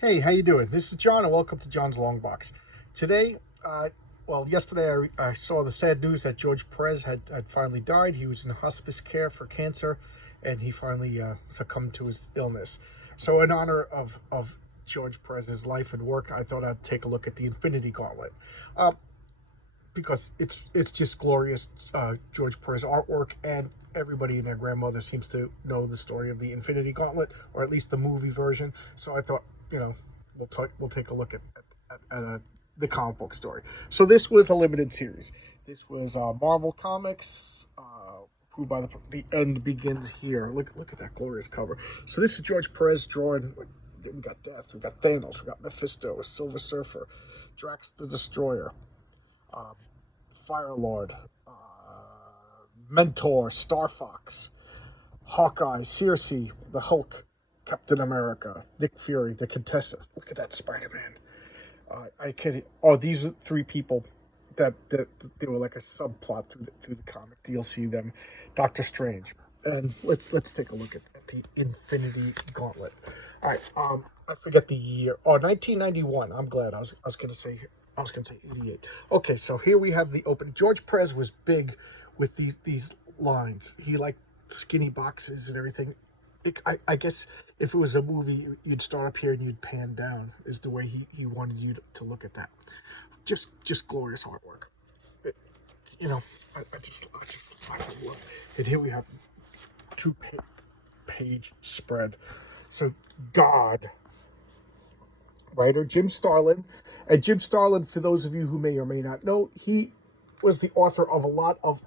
Hey, how you doing? This is John, and welcome to John's Long Box. Today, yesterday I saw the sad news that George Perez had finally died. He was in hospice care for cancer, and he finally succumbed to his illness. So, in honor of George Perez's life and work, I thought I'd take a look at the Infinity Gauntlet. Uh, because it's just glorious. George Perez artwork, and everybody and their grandmother seems to know the story of the Infinity Gauntlet, or at least the movie version. So I thought, we'll take a look at the comic book story. So this was a limited series. This was Marvel Comics. Approved by the end begins here. Look at that glorious cover. So this is George Perez drawing. We got Death, we got Thanos, we got Mephisto, Silver Surfer, Drax the Destroyer, um, Fire Lord, Mentor, Star Fox, Hawkeye, Circe, the Hulk, Captain America, Nick Fury, the Contessa. Look at that Spider-Man. I can't. Oh, these are three people that they were like a subplot through the comic. You'll see them. Doctor Strange, and let's take a look at the Infinity Gauntlet. All right. I forget the year. Oh, 1991. I'm glad. I was gonna say 88. Okay, so here we have the opening. George Perez was big with these lines. He liked skinny boxes and everything. I guess if it was a movie, you'd start up here and you'd pan down. Is the way he wanted you to look at that. Just glorious artwork. It, you know, I love it. And here we have two-page spread. So God, writer Jim Starlin, and Jim Starlin, for those of you who may or may not know, he was the author of a lot of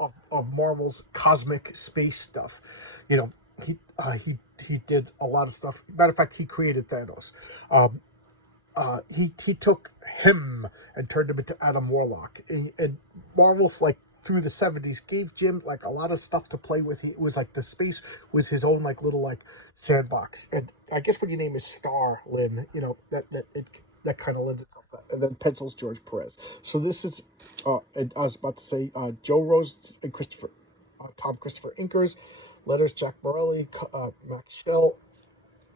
Marvel's cosmic space stuff. You know, he did a lot of stuff. Matter of fact, he created Thanos. He took him and turned him into Adam Warlock. And Marvel, like through the 70s, gave Jim like a lot of stuff to play with. It was like the space was his own like little like sandbox. And I guess when your name is Starlin, you know that kind of lends itself to that. And then pencils George Perez. So this is, and I was about to say, Joe Rose and Tom Christopher Inkers, letters Jack Morelli, Max Schell,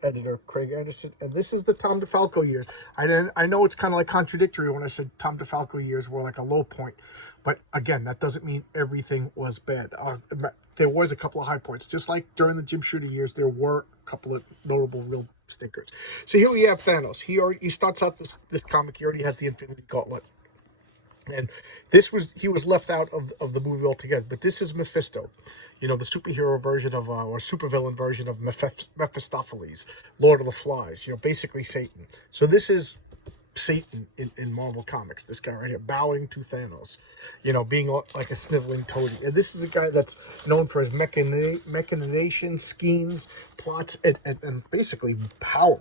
editor Craig Anderson, and this is the Tom DeFalco years. I know it's kind of like contradictory when I said Tom DeFalco years were like a low point, but again, that doesn't mean everything was bad. There was a couple of high points, just like during the Jim Shooter years, there were a couple of notable real stinkers. So here we have Thanos. He starts out this comic. He already has the Infinity Gauntlet. And he was left out of the movie altogether. But this is Mephisto, you know, the superhero version of or supervillain version of Mephistopheles, Lord of the Flies. You know, basically Satan. So this is Satan in Marvel Comics. This guy right here, bowing to Thanos, you know, being like a sniveling toady. And this is a guy that's known for his mechanization, schemes, plots, and basically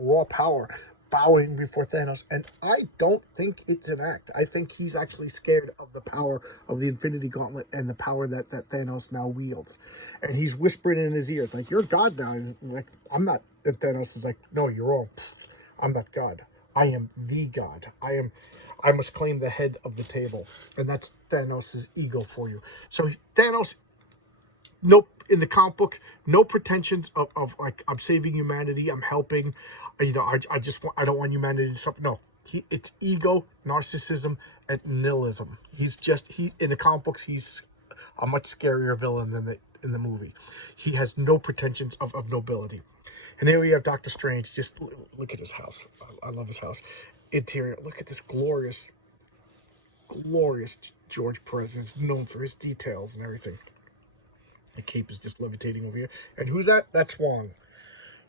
raw power, bowing before Thanos. And I don't think it's an act. I think he's actually scared of the power of the Infinity Gauntlet and the power that Thanos now wields. And he's whispering in his ear, like, "You're God now." He's like, "I'm not." And Thanos is like, "No, you're wrong. I'm not God. I am the God. I must claim the head of the table." And that's Thanos' ego for you. So Thanos, no, in the comic books, no pretensions of like, I'm saving humanity, I'm helping, you know, I don't want humanity to suffer. No. It's ego, narcissism, and nihilism. He in the comic books, he's a much scarier villain than in the movie. He has no pretensions of nobility. And here we have Doctor Strange. Just look at his house. I love his house. Interior. Look at this glorious George Perez. Is known for his details and everything. The cape is just levitating over here. And who's that? That's Wong.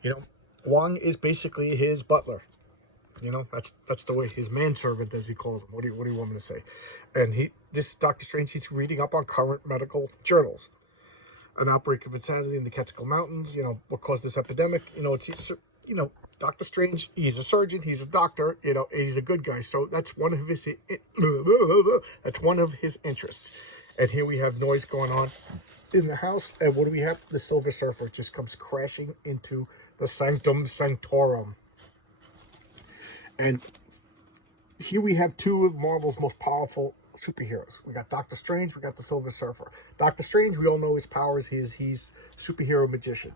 You know, Wong is basically his butler. You know, that's the way, his manservant, as he calls him. What do you want me to say? And this Doctor Strange, he's reading up on current medical journals. An outbreak of insanity in the Catskill Mountains. You know, what caused this epidemic? You know, Doctor Strange. He's a surgeon. He's a doctor. You know, he's a good guy. So that's one of his interests. And here we have noise going on in the house. And what do we have? The Silver Surfer just comes crashing into the Sanctum Sanctorum. And here we have two of Marvel's most powerful superheroes. We got Doctor Strange, we got the Silver Surfer. Doctor Strange, we all know his powers. He's superhero magician.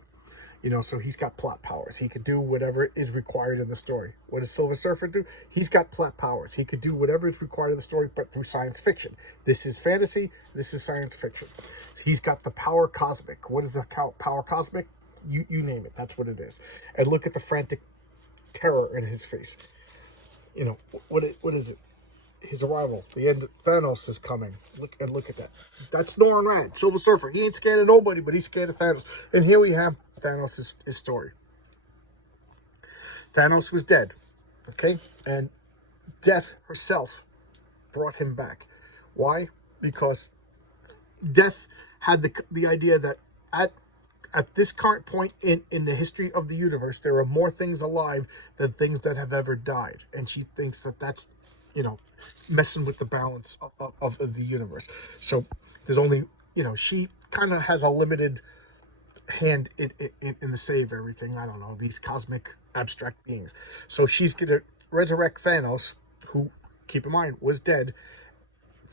You know, so he's got plot powers. He could do whatever is required in the story. What does Silver Surfer do? He's got plot powers. He could do whatever is required in the story, but through science fiction. This is fantasy. This is science fiction. He's got the power cosmic. What is the power cosmic? You name it. That's what it is. And look at the frantic terror in his face. You know, what is it? His arrival. The end. Thanos is coming. Look at that. That's Norrin Rad, Silver Surfer. He ain't scared of nobody, but he's scared of Thanos. And here we have Thanos' his story. Thanos was dead, okay? And Death herself brought him back. Why? Because Death had the idea that at this current point in the history of the universe, there are more things alive than things that have ever died. And she thinks that that's, you know, messing with the balance of the universe. So there's only, you know, she kind of has a limited hand in the save everything. I don't know, these cosmic abstract beings. So she's going to resurrect Thanos, who, keep in mind, was dead.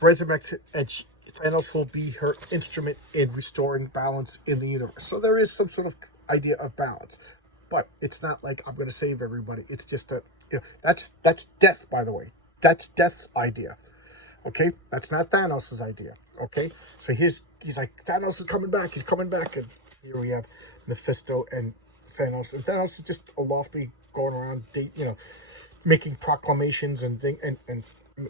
Resurrects it, and Thanos will be her instrument in restoring balance in the universe. So there is some sort of idea of balance. But it's not like I'm going to save everybody. It's just that, you know, that's Death, by the way. That's Death's idea, okay? That's not Thanos' idea, okay? So he's like, Thanos is coming back. He's coming back. And here we have Mephisto and Thanos. And Thanos is just a lofty going around, you know, making proclamations and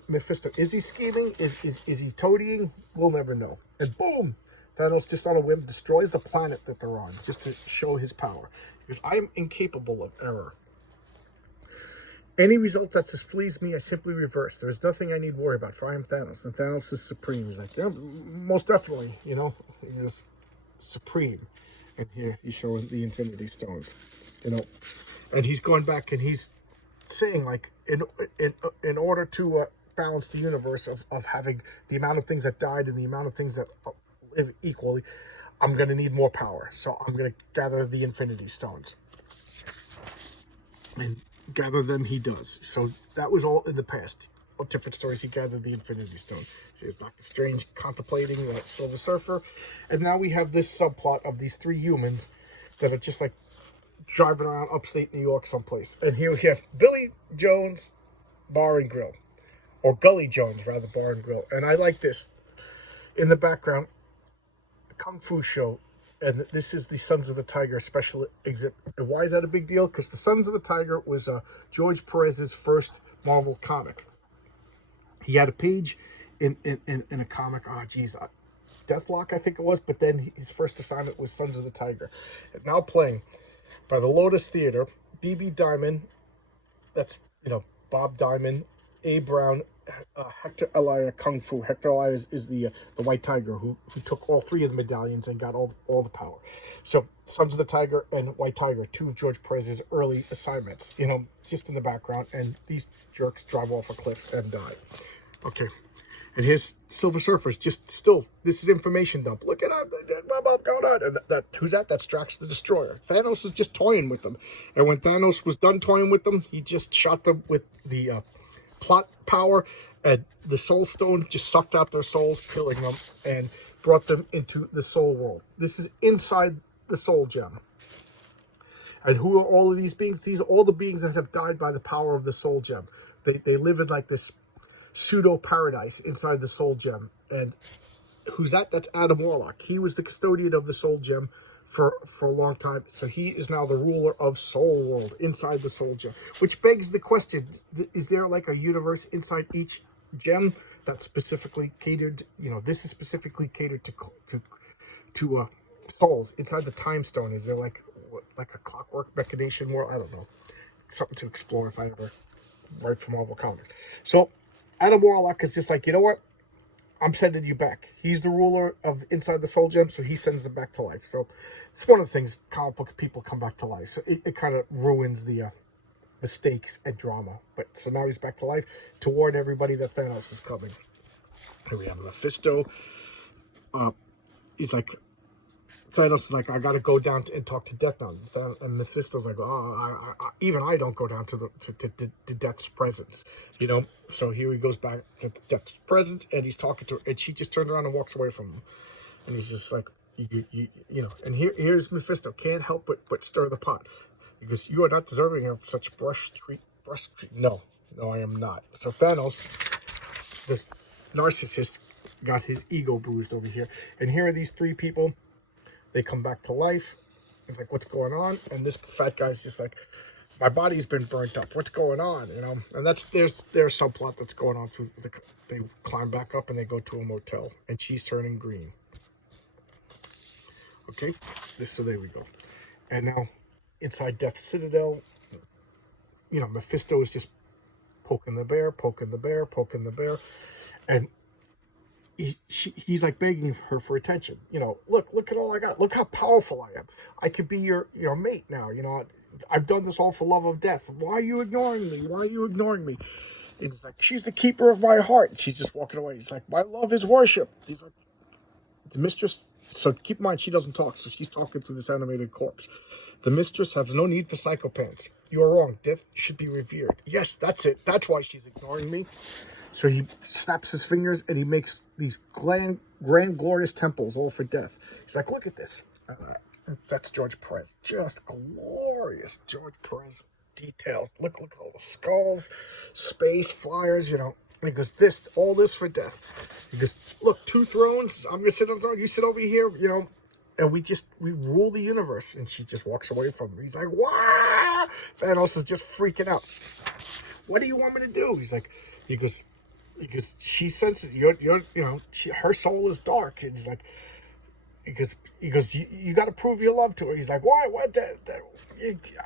Mephisto, is he scheming? Is he toadying? We'll never know. And boom, Thanos just on a whim destroys the planet that they're on just to show his power. Because I am incapable of error. Any result that displease me, I simply reverse. There is nothing I need worry about, for I am Thanos. And Thanos is supreme. He's like, yeah, most definitely, you know, he's supreme. And here he's showing the Infinity Stones, you know. And he's going back and he's saying, like, in order to balance the universe of having the amount of things that died and the amount of things that live equally, I'm going to need more power. So I'm going to gather the Infinity Stones. And gather them he does. So that was all in the past. All different stories, he gathered the Infinity Stone. So here's Doctor Strange contemplating that Silver Surfer. And now we have this subplot of these three humans that are just like driving around upstate New York someplace. And here we have Billy Jones Bar and Grill. Or Gully Jones, rather, Bar and Grill. And I like this. In the background, a Kung Fu show. And this is the Sons of the Tiger special exhibit. And why is that a big deal? Because the Sons of the Tiger was George Perez's first Marvel comic. He had a page in a comic. Oh, geez. Deathlock, I think it was. But then his first assignment was Sons of the Tiger. And now playing by the Lotus Theater, B.B. Diamond, that's, you know, Bob Diamond, A. Brown, Hector Elia Kung Fu. Hector Elia is the White Tiger who took all three of the medallions and got all the power. So Sons of the Tiger and White Tiger, two of George Perez's early assignments, you know, just in the background. And these jerks drive off a cliff and die. Okay. And here's Silver Surfer's just still, this is information dump. Look at that, going on. And who's that? That's Drax the Destroyer. Thanos was just toying with them. And when Thanos was done toying with them, he just shot them with the plot power. And the Soul Stone just sucked out their souls, killing them, and brought them into the Soul World. This is inside the Soul Gem. And who are all of these beings? These are all the beings that have died by the power of the Soul Gem. They live in like this pseudo-paradise inside the Soul Gem. And who's that? That's Adam Warlock. He was the custodian of the Soul Gem for a long time. So he is now the ruler of Soul World inside the Soul Gem. Which begs the question, is there like a universe inside each gem that's specifically catered, you know, this is specifically catered to souls inside the Time Stone? Is there like a clockwork machination world? I don't know. Something to explore if I ever write for Marvel Comics. So Adam Warlock is just like, you know what? I'm sending you back. He's the ruler of inside the Soul Gem, so he sends them back to life. So it's one of the things comic book people come back to life. So it kind of ruins the stakes and drama. But so now he's back to life to warn everybody that Thanos is coming. Here we have Mephisto. He's like, Thanos is like, I got to go down and talk to Death now. And Mephisto's like, oh, even I don't go down to Death's presence, you know. So here he goes back to Death's presence, and he's talking to her, and she just turns around and walks away from him. And he's just like, You know, and here's Mephisto, can't help but stir the pot, because you are not deserving of such brush treat. No, no, I am not. So Thanos, the narcissist, got his ego bruised over here, and here are these three people. They come back to life. It's like, what's going on? And this fat guy's just like, my body's been burnt up. What's going on? You know, and that's their subplot that's going on through the. They climb back up and they go to a motel, and she's turning green. Okay, so there we go. And now, inside Death Citadel, you know, Mephisto is just poking the bear, poking the bear, poking the bear, and he's like begging her for attention. You know, look at all I got. Look how powerful I am. I could be your mate now. You know, I've done this all for love of death. Why are you ignoring me? Why are you ignoring me? And he's like, she's the keeper of my heart. And she's just walking away. He's like, my love is worship. He's like, the mistress. So keep in mind, she doesn't talk, so she's talking to this animated corpse. The mistress has no need for psychopaths. You are wrong. Death should be revered. Yes, that's it. That's why she's ignoring me. So he snaps his fingers and he makes these grand glorious temples all for death. He's like, look at this. That's George Perez. Just glorious George Perez details. Look at all the skulls, space, flyers, you know. And he goes, all this for death. He goes, look, 2 thrones. I'm going to sit on the throne. You sit over here, you know. And we rule the universe. And she just walks away from him. He's like, wah! Thanos is just freaking out. What do you want me to do? He goes, she senses, you know, her soul is dark. And he's like, he goes, you got to prove your love to her. He's like, why? What?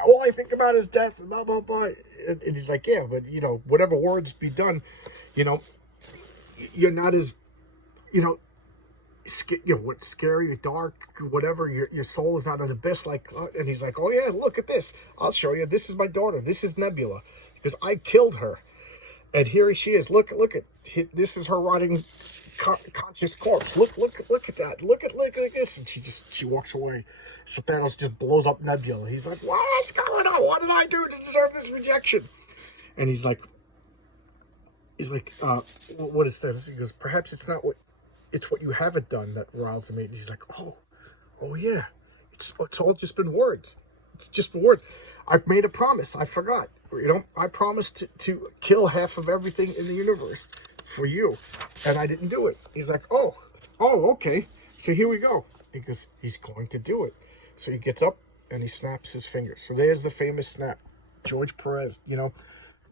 All I think about is death. Blah, blah, blah. And he's like, yeah, but, you know, whatever words be done, you know, you're not as, you know, what, scary, dark, whatever. Your soul is not an abyss. Like, and he's like, oh, yeah, look at this. I'll show you. This is my daughter. This is Nebula. Because I killed her. And here she is. Look at this is her rotting conscious corpse. Look at that. Look at this. And she walks away. So Thanos just blows up Nebula. He's like, what's going on? What did I do to deserve this rejection? And he's like, what is this? He goes, perhaps it's not it's what you haven't done that riles me. And he's like, oh yeah, it's all just been words. It's just been words. I've made a promise. I forgot. You know, I promised to kill half of everything in the universe for you, and I didn't do it. He's like, oh, okay. So here we go. Because he's going to do it. So he gets up and he snaps his fingers. So there's the famous snap. George Perez, you know,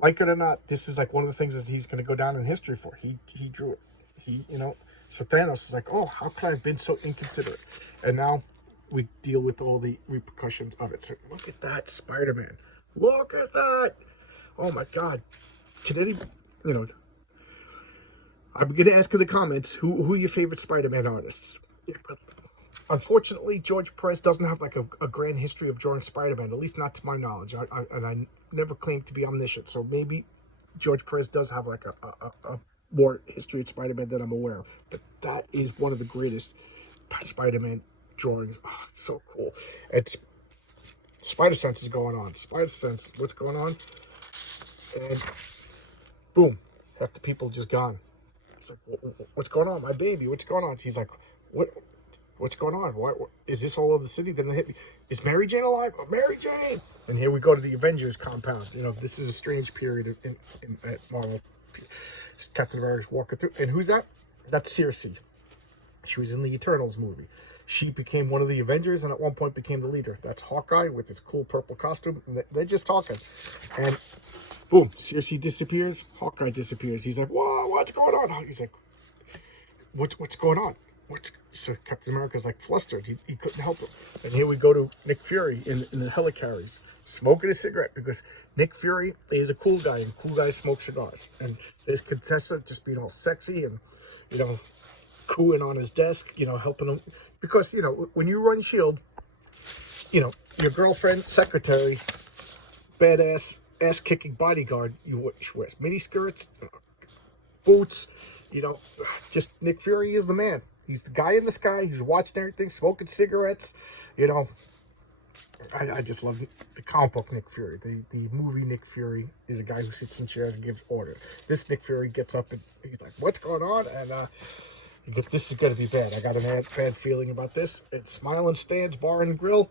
like it or not, this is like one of the things that he's going to go down in history for. He drew it. You know, so Thanos is like, oh, how could I have been so inconsiderate? And now we deal with all the repercussions of it. So look at that, Spider-Man. Look at that. Oh my God. Can any, you know, I'm going to ask in the comments, who are your favorite Spider-Man artists? Yeah, but unfortunately, George Perez doesn't have like a grand history of drawing Spider-Man, at least not to my knowledge. I never claimed to be omniscient. So maybe George Perez does have like a more history of Spider-Man than I'm aware of. But that is one of the greatest Spider-Man drawings. Oh, it's so cool. It's Spider-Sense is going on. Spider-Sense, what's going on? And boom, half the people just gone. It's like, what's going on? My baby, what's going on? He's like, what's going on? What is this all over the city? Then it hit me. Is Mary Jane alive? Oh, Mary Jane! And here we go to the Avengers compound. You know, this is a strange period in Marvel. Captain America's walking through. And who's that? That's Circe. She was in the Eternals movie. She became one of the Avengers and at one point became the leader. That's Hawkeye with his cool purple costume. And they're just talking. And boom, Circe disappears. Hawkeye disappears. He's like, whoa, what's going on? He's like, what's going on? So Captain America's like flustered. He couldn't help him. And here we go to Nick Fury in the helicarriers, smoking a cigarette because Nick Fury is a cool guy and cool guys smoke cigars. And there's Contessa just being all sexy and, you know, cooing on his desk, you know, helping him. Because, you know, when you run S.H.I.E.L.D., you know, your girlfriend, secretary, badass, ass-kicking bodyguard, she wears mini skirts, boots, you know, just Nick Fury is the man. He's the guy in the sky. He's watching everything, smoking cigarettes. You know, I just love the comic book Nick Fury. The movie Nick Fury is a guy who sits in chairs and gives orders. This Nick Fury gets up and he's like, what's going on? And Because this is going to be bad. I got a bad feeling about this. It's Smiling Stan's Bar and Grill.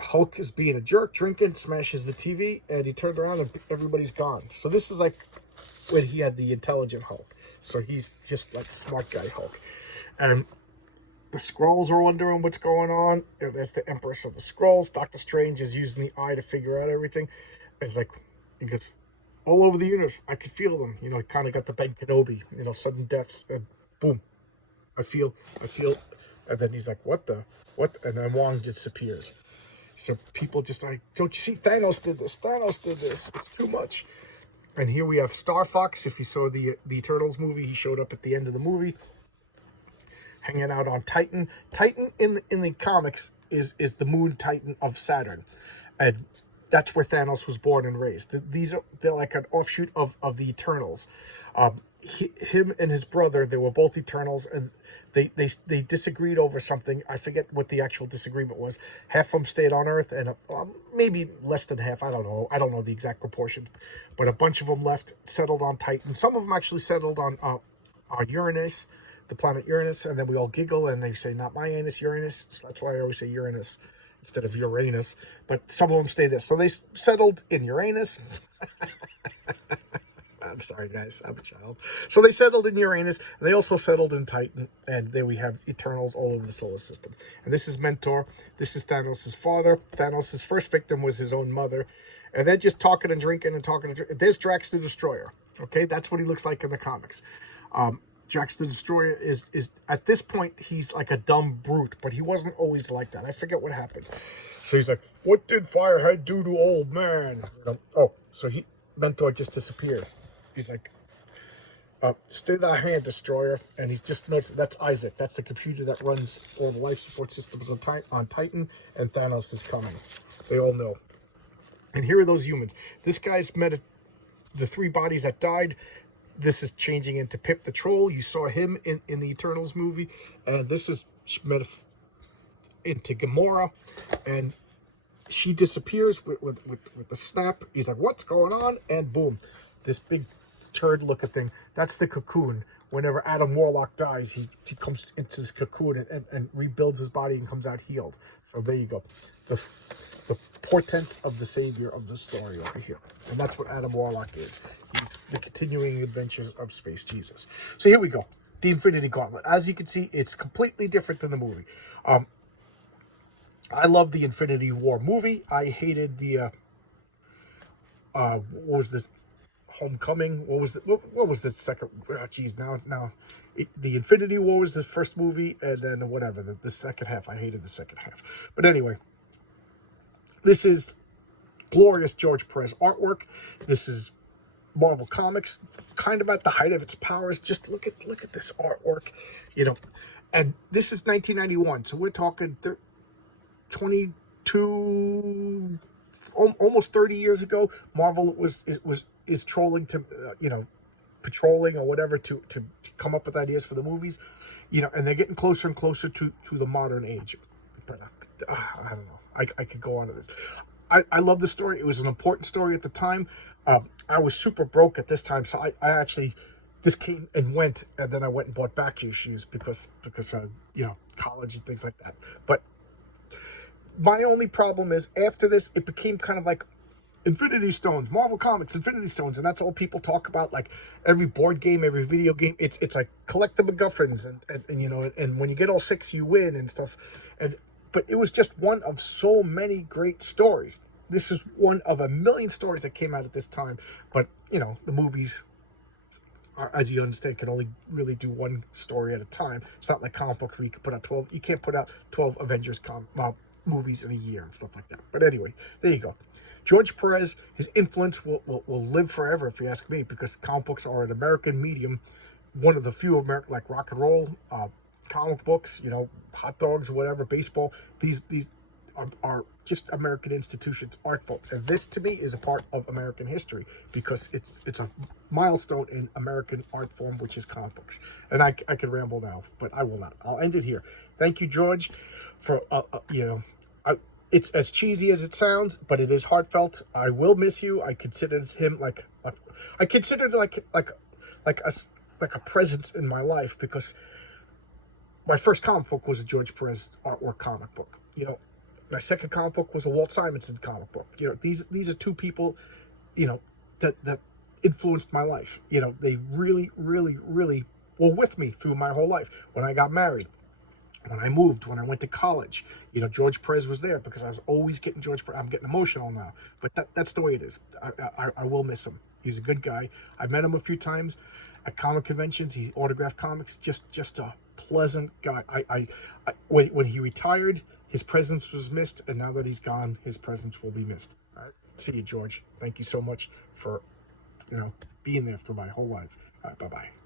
Hulk is being a jerk, drinking, smashes the TV, and he turned around and everybody's gone. So this is like when he had the intelligent Hulk. So he's just like smart guy Hulk. And the Skrulls are wondering what's going on. There's the Empress of the Skrulls. Doctor Strange is using the eye to figure out everything. And it's like, he goes, all over the universe, I could feel them. You know, he kind of got the Ben Kenobi, you know, sudden deaths, and boom. I feel. And then he's like, what? And then Wong disappears. So people just like, don't you see, Thanos did this. It's too much. And here we have Star Fox. If you saw the Turtles movie, he showed up at the end of the movie, hanging out on Titan. Titan in the comics is the moon Titan of Saturn, and that's where Thanos was born and raised. They're like an offshoot of the Eternals. Him and his brother, they were both Eternals, and they disagreed over something. I forget what the actual disagreement was. Half of them stayed on Earth, and maybe less than half. I don't know the exact proportion, but a bunch of them left, settled on Titan. Some of them actually settled on Uranus, the planet Uranus, and then we all giggle and they say, "Not my anus, Uranus." So that's why I always say Uranus instead of Uranus. But some of them stay there, so they settled in Uranus. I'm sorry, guys. I'm a child. So they settled in Uranus. And they also settled in Titan. And there we have Eternals all over the solar system. And this is Mentor. This is Thanos' father. Thanos' first victim was his own mother. And they're just talking and drinking and talking. There's Drax the Destroyer. Okay, that's what he looks like in the comics. Drax the Destroyer is at this point, he's like a dumb brute. But he wasn't always like that. I forget what happened. So he's like, what did Firehead do to old man? You know? Oh, so Mentor just disappears. He's like, stay thy hand, Destroyer. And he's just noticed that's Isaac. That's the computer that runs all the life support systems on Titan. And Thanos is coming. They all know. And here are those humans. This guy's met the three bodies that died. This is changing into Pip the Troll. You saw him in the Eternals movie. And this is met into Gamora. And she disappears with the snap. He's like, what's going on? And boom. This big turd looking thing, that's the cocoon. Whenever Adam Warlock dies, he comes into this cocoon and rebuilds his body and comes out healed. So there you go. The portents of the savior of the story over here. And that's what Adam Warlock is. He's the continuing adventures of Space Jesus. So here we go. The Infinity Gauntlet. As you can see, it's completely different than the movie. I love the Infinity War movie. I hated the what was this? Homecoming. What was the second? The Infinity War was the first movie, and then whatever the second half. I hated the second half. But anyway, this is glorious George Perez artwork. This is Marvel Comics, kind of at the height of its powers. Just look at this artwork, you know. And this is 1991, so we're talking 22, almost 30 years ago. Marvel is trolling to, patrolling or whatever to come up with ideas for the movies, and they're getting closer and closer to the modern age. But I don't know. I could go on to this. I love the story. It was an important story at the time. I was super broke at this time, so I actually, this came and went, and then I went and bought back issues because college and things like that. But my only problem is after this, it became kind of like Infinity Stones, Marvel Comics, Infinity Stones, and that's all people talk about. Like every board game, every video game, it's like collect the MacGuffins, and when you get all six, you win and stuff. But it was just one of so many great stories. This is one of a million stories that came out at this time. But the movies, as you understand, can only really do one story at a time. It's not like comic books where you can put out 12. You can't put out 12 Avengers movies in a year and stuff like that. But anyway, there you go. George Perez, his influence will live forever, if you ask me, because comic books are an American medium, one of the few American, like rock and roll, comic books, hot dogs, whatever, baseball. These are just American institutions, artful, and this to me is a part of American history because it's a milestone in American art form, which is comic books. And I could ramble now, but I will not. I'll end it here. Thank you, George, for it's as cheesy as it sounds, but it is heartfelt. I will miss you. I considered him like a like a presence in my life, because my first comic book was a George Perez artwork comic book. You know, my second comic book was a Walt Simonson comic book. You know, these are two people, you know, that influenced my life. You know, they really, really, really were with me through my whole life. When I got married, when I moved, when I went to college, you know, George Perez was there because I was always getting George Perez. I'm getting emotional now, but that's the way it is. I will miss him. He's a good guy. I met him a few times at comic conventions. He autographed comics. Just a pleasant guy. When he retired, his presence was missed, and now that he's gone, his presence will be missed. All right. See you, George. Thank you so much for, you know, being there through my whole life. All right, bye-bye.